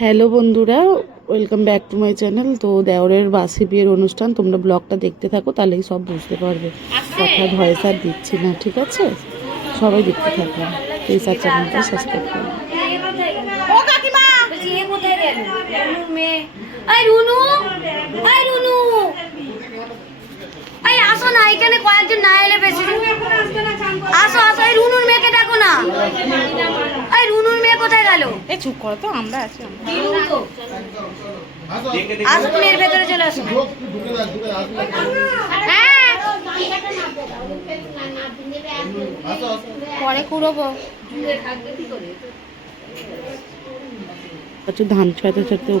Hello বন্ধুরা, welcome back to my channel. তো দেওরের বাসি বিয়ের অনুষ্ঠান, তোমরা ব্লগটা দেখতে থাকো, তাহলেই সব বুঝতে পারবে। কথা ভয়েস আর দিচ্ছি না, ঠিক আছে? সবাই দেখতে থাকো, প্লিজ আর চ্যানেলটা সাবস্ক্রাইব করো। ও কাকিমা, এ কোথায় গেল? রুনুর মেয়ে। এই রুনু, এই রুনু, এই আসো না, এখানে কয়েকজন না এলে বেশি আসো আসো। এই রুনুর মেয়েকে ডাকো না। এই রুনুর মেয়ে কোথায় গেল? এই চুপ করো তো, আমরা আছি। আসো, তুমি এর ভেতরে চলে আসো। হ্যাঁ, পরে কুড়োবো। আচ্ছা, ধান ছড়াতে ছড়াতে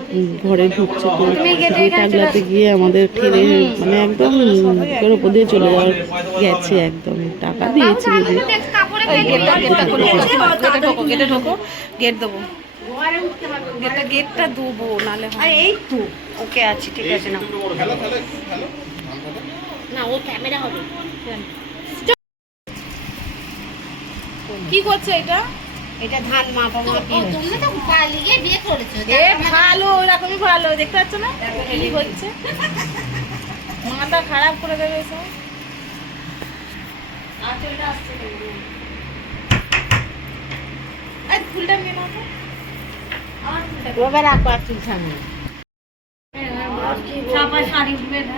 ঘরে ঢুকছে, তো গেট আগলাতে গিয়ে আমাদের ঠেলে মানে একদম করে উপর দিয়ে চলে যাওয়ার গেছে। একদম টাকা দিয়েছি যদি গেটে ঢোকো, গেট দেবো, গেটটা দেবো, নালে হয়। এই তো ওকে আছে, ঠিক আছে না? না, ও ক্যামেরা হবে। কি করছে এটা? এটা ধান মাপা মাপি। তুমি তো পালিয়ে বিয়ে করেছো। এ ভালো, এরকমই ভালো, দেখতে পাচ্ছ না কি হচ্ছে? মাথা খারাপ করে দেবে সব। এই ফুলটা নিয়ে নাও তো। এবার রাখো আর চুল সামনে। ছাপা শাড়ি উঠবে না।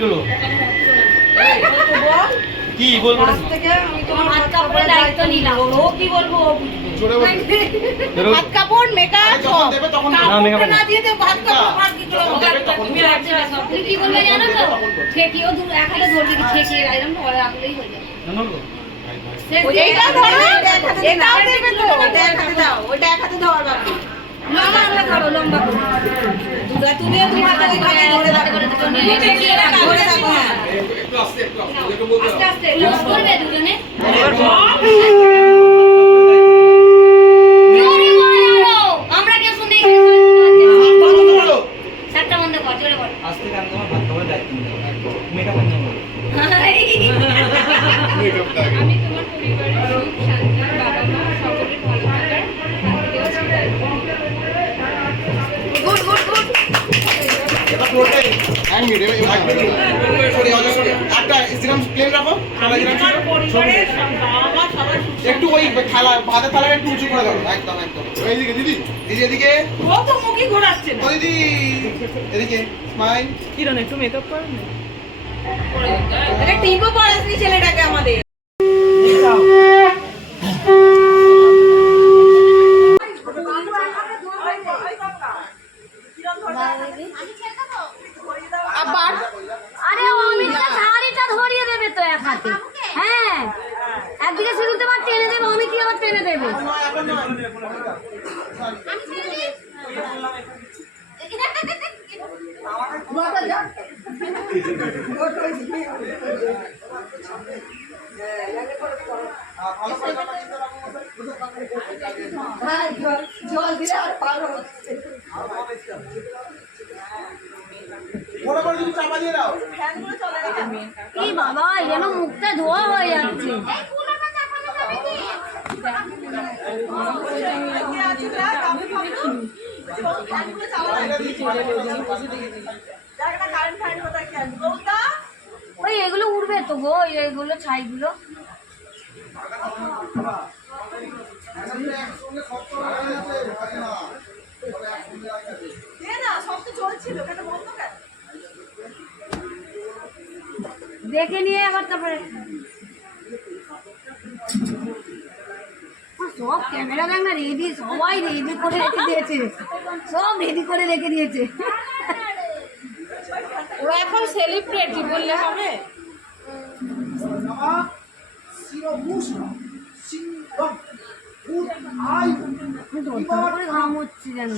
চলো কি বলবো হাত কাপড়ের দায়িত্ব নিলাম। ও কি বলবো? হাত কাপড়, মেকআপ সব। না, মেকআপ না দিয়ে দেব, হাত কাপড় ভাত কি করে হবে? তুমি কি বলবে জানো তো? ঠেকিও এক হাতে ধরবি, ঠেকিয়ে এরকম ধরে রাখলেই হয়ে যাবে। এইটা ধরো, এটাও দেবে তো। ওটা এক হাতে দাও, ওটা এক হাতে দেওয়ার বাকি। লম্বা লম্বা করো, লম্বা করো। তুমিও তুমি হাতে ওইভাবে ধরে রাখো। ঠেকিয়ে রাখো, ধরে রাখো। হ্যাঁ, আস্তে আস্তে লস করবে দুজনে। জোরে বলো, আমরা কেউ শুনে সাতটা বন্ধ কর, জোরে বল। আজকে আমি তোমার ভাত খাবার দায়িত্ব নিলাম। মেকআপ বন্ধ করো। আমি তোমার পরিবারের সুখ শান্তি, বাবা মা সকলের ভালো থাকার গুড গুড গুড। একটু ওই থালা ভাতের থালা একটু উঁচু করে দাও। একদম একদম এইদিকে দিদি, দিদি এদিকে। ও তো মুখই ঘোরাচ্ছে না। ও দিদি এদিকে স্মাইল। কিরণ একটু মেকআপ করো না। এটা টিপও পড়াসনি ছেলেটাকে আমাদের। আবার আরে অমিতটা শাড়িটা ধরিয়ে দেবে তো এক হাতে। হ্যাঁ, একদিকে শুরুতে আবার টেনে দেবে, অমিত আবার টেনে দেবে। জল দিলে আর পারো। এই বাবা, যেন মুখটা ধোয়া হয়ে যাচ্ছে। ওই এগুলো উড়বে তো গো, এগুলো ছাইগুলো। দেখে নিয়ে আবার তারপরে সব ক্যামেরা দেখ না, রেডি, সবাই রেডি করে রেখে দিয়েছে, সব রেডি করে রেখে দিয়েছে। ও এখন সেলিব্রিটি বললে হবে? ঘাম হচ্ছে যেন।